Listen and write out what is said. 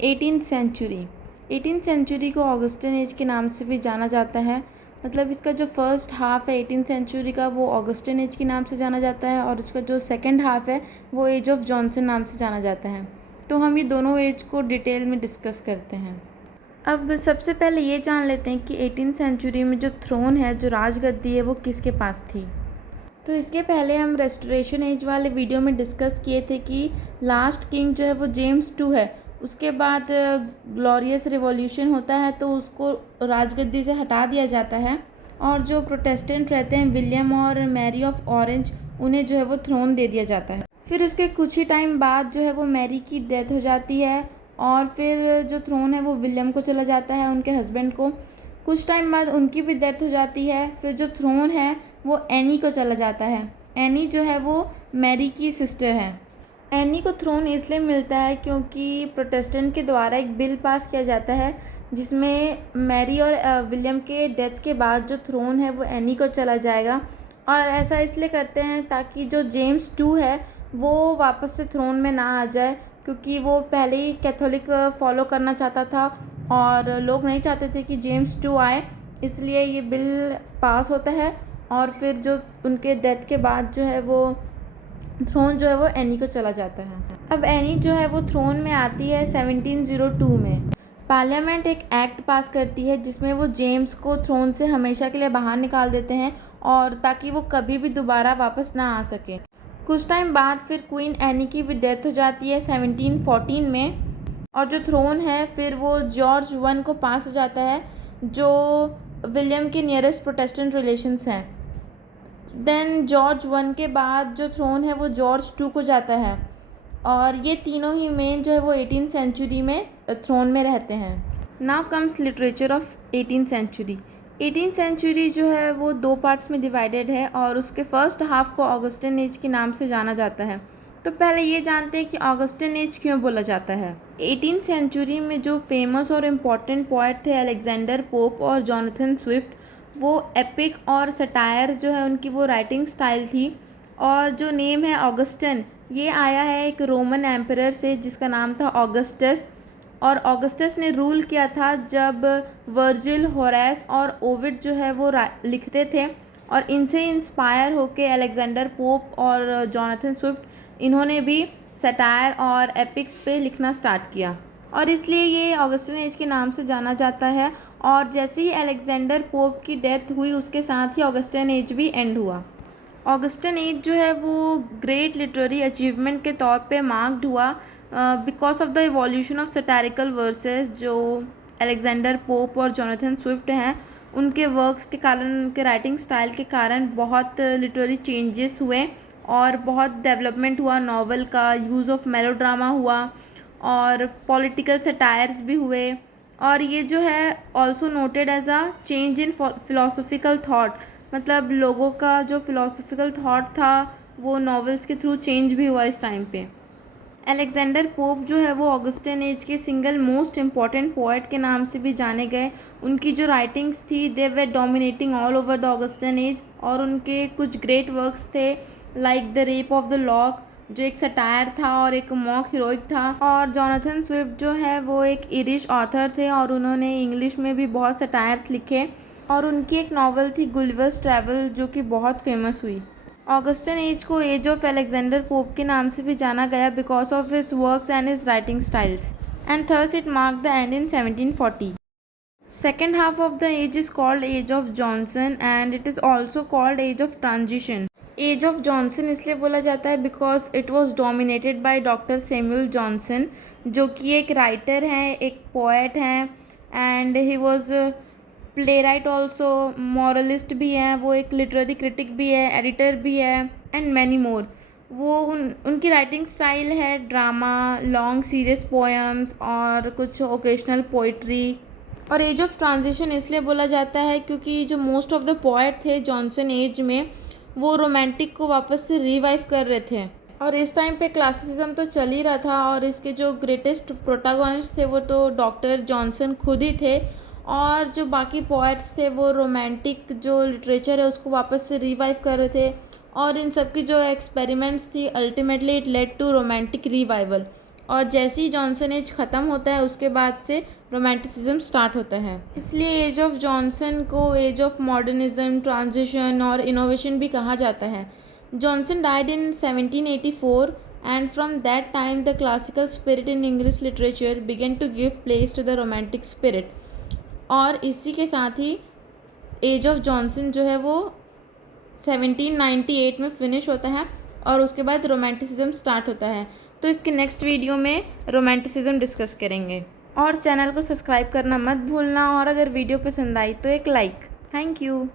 Eighteen century. Eighteen century को Augustan age के नाम से भी जाना जाता है। मतलब इसका जो फर्स्ट हाफ है एटीन सेंचुरी का वो ऑगस्टन एज के नाम से जाना जाता है और उसका जो सेकंड हाफ है वो एज ऑफ जॉनसन नाम से जाना जाता है। तो हम ये दोनों एज को डिटेल में डिस्कस करते हैं। अब सबसे पहले ये जान लेते हैं कि एटीन सेंचुरी में जो थ्रोन है, जो राजगद्दी है, वो किसके पास थी। तो इसके पहले हम रेस्टोरेशन एज वाले वीडियो में डिस्कस किए थे कि लास्ट किंग जो है वो जेम्स टू है। उसके बाद ग्लोरियस रिवॉल्यूशन होता है तो उसको राजगद्दी से हटा दिया जाता है और जो प्रोटेस्टेंट रहते हैं विलियम और मैरी ऑफ ऑरेंज, उन्हें जो है वो थ्रोन दे दिया जाता है। फिर उसके कुछ ही टाइम बाद जो है वो मैरी की डेथ हो जाती है और फिर जो थ्रोन है वो विलियम को चला जाता है, उनके हस्बैंड को। कुछ टाइम बाद उनकी भी डेथ हो जाती है। फिर जो थ्रोन है वो एनी को चला जाता है। एनी जो है वो मैरी की सिस्टर है। एनी को थ्रोन इसलिए मिलता है क्योंकि प्रोटेस्टेंट के द्वारा एक बिल पास किया जाता है जिसमें मैरी और विलियम के डेथ के बाद जो थ्रोन है वो एनी को चला जाएगा। और ऐसा इसलिए करते हैं ताकि जो जेम्स टू है वो वापस से थ्रोन में ना आ जाए, क्योंकि वो पहले ही कैथोलिक फॉलो करना चाहता था और लोग नहीं चाहते थे कि जेम्स टू आए, इसलिए ये बिल पास होता है। और फिर जो उनके डेथ के बाद जो है वो थ्रोन जो है वो एनी को चला जाता है। अब एनी जो है वो थ्रोन में आती है 1702 में। पार्लियामेंट एक एक्ट पास करती है जिसमें वो जेम्स को थ्रोन से हमेशा के लिए बाहर निकाल देते हैं और ताकि वो कभी भी दोबारा वापस ना आ सके। कुछ टाइम बाद फिर क्वीन एनी की भी डेथ हो जाती है 1714 में और जो थ्रोन है फिर वो जॉर्ज वन को पास हो जाता है जो विलियम के नियरेस्ट प्रोटेस्टेंट रिलेशंस हैं। देन जॉर्ज वन के बाद जो थ्रोन है वो जॉर्ज टू को जाता है और ये तीनों ही मेन जो है वो एटीन सेंचुरी में थ्रोन में रहते हैं। Now comes literature of eighteen century. Eighteen century जो है वो दो पार्ट्स में डिवाइडेड है और उसके फर्स्ट हाफ को ऑगस्टन एज के नाम से जाना जाता है। तो पहले ये जानते हैं कि ऑगस्टन एज क्यों बोला जाता है। एटीन सेंचुरी में जो फेमस और इम्पॉर्टेंट पोएट थे अलेक्जेंडर पोप और जॉनथन स्विफ्ट, वो एपिक और सटायर जो है उनकी वो राइटिंग स्टाइल थी। और जो नेम है ऑगस्टन, ये आया है एक रोमन एम्परर से जिसका नाम था ऑगस्टस। और ऑगस्टस ने रूल किया था जब वर्जिल, होरेस और ओविड जो है वो लिखते थे और इनसे इंस्पायर होके अलेक्जेंडर पोप और जॉनथन स्विफ्ट इन्होंने भी सटायर और एपिक्स पे लिखना स्टार्ट किया और इसलिए ये ऑगस्टन एज के नाम से जाना जाता है। और जैसे ही अलेक्जेंडर पोप की डेथ हुई उसके साथ ही ऑगस्टन एज भी एंड हुआ। ऑगस्टन एज जो है वो ग्रेट लिटरेरी अचीवमेंट के तौर पे मार्क्ड हुआ because of the evolution of satirical versus जो अलेक्जेंडर पोप और जॉनथन स्विफ्ट हैं, उनके वर्क्स के कारण, उनके राइटिंग स्टाइल के कारण बहुत लिटरेरी चेंजेस हुए और बहुत डेवलपमेंट हुआ। नॉवल का यूज़ ऑफ मेलोड्रामा हुआ और पॉलिटिकल सटायर्स भी हुए। और ये जो है also noted as a change in philosophical thought, मतलब लोगों का जो फिलोसफिकल थाट था वो नॉवेल्स के थ्रू चेंज भी हुआ इस टाइम पे। अलेक्जेंडर पोप जो है वो ऑगस्टन एज के सिंगल मोस्ट इम्पॉर्टेंट पोएट के नाम से भी जाने गए। उनकी जो राइटिंग्स थी they were dominating all over the Augustan age और उनके कुछ ग्रेट वर्क्स थे like the rape of the lock जो एक सटायर था और एक मॉक हीरोइक था। और जॉनथन स्विफ्ट जो है वो एक इरिश ऑथर थे और उन्होंने इंग्लिश में भी बहुत सटायर्स लिखे और उनकी एक नावल थी गुलिवर्स ट्रैवल जो कि बहुत फेमस हुई। ऑगस्टन एज को एज ऑफ अलेक्जेंडर पोप के नाम से भी जाना गया because of his works and his writing styles and thus it mark the end in 1740। Second half of the age is called Age of Johnson and it is also called Age of Transition. Age of Johnson इसलिए बोला जाता है because it was dominated by doctor Samuel Johnson जो कि एक writer हैं, एक poet हैं and he was playwright also, moralist भी हैं, वो एक लिटरेरी क्रिटिक भी है, एडिटर भी है एंड मैनी मोर। वो उनकी राइटिंग स्टाइल है ड्रामा, लॉन्ग सीरियस पोएम्स और कुछ ओकेशनल पोइट्री। और एज ऑफ ट्रांजिशन इसलिए बोला जाता है क्योंकि जो मोस्ट ऑफ द पोएट थे जॉनसन एज में वो रोमांटिक को वापस से रिवाइव कर रहे थे और इस टाइम पे क्लासिसिज्म तो चल ही रहा था और इसके जो ग्रेटेस्ट प्रोटागोनिस्ट थे वो तो डॉक्टर जॉनसन खुद ही थे और जो बाकी पोएट्स थे वो रोमांटिक जो लिटरेचर है उसको वापस से रिवाइव कर रहे थे और इन सब की जो एक्सपेरिमेंट्स थी ultimately it led to romantic revival. और जैसे ही जॉनसन एज ख़त्म होता है उसके बाद से रोमांटिसिज्म स्टार्ट होता है। इसलिए एज ऑफ जॉनसन को एज ऑफ मॉडर्निज्म, ट्रांजिशन और इनोवेशन भी कहा जाता है। Johnson died in 1784 and from that time the classical spirit in English literature began to give place to the romantic spirit। और इसी के साथ ही एज ऑफ जॉनसन जो है वो 1798 में फिनिश होता है और उसके बाद रोमांटिसिज्म स्टार्ट होता है। तो इसके नेक्स्ट वीडियो में रोमांटिसिज्म डिस्कस करेंगे। और चैनल को सब्सक्राइब करना मत भूलना, और अगर वीडियो पसंद आई तो एक लाइक। Thank you.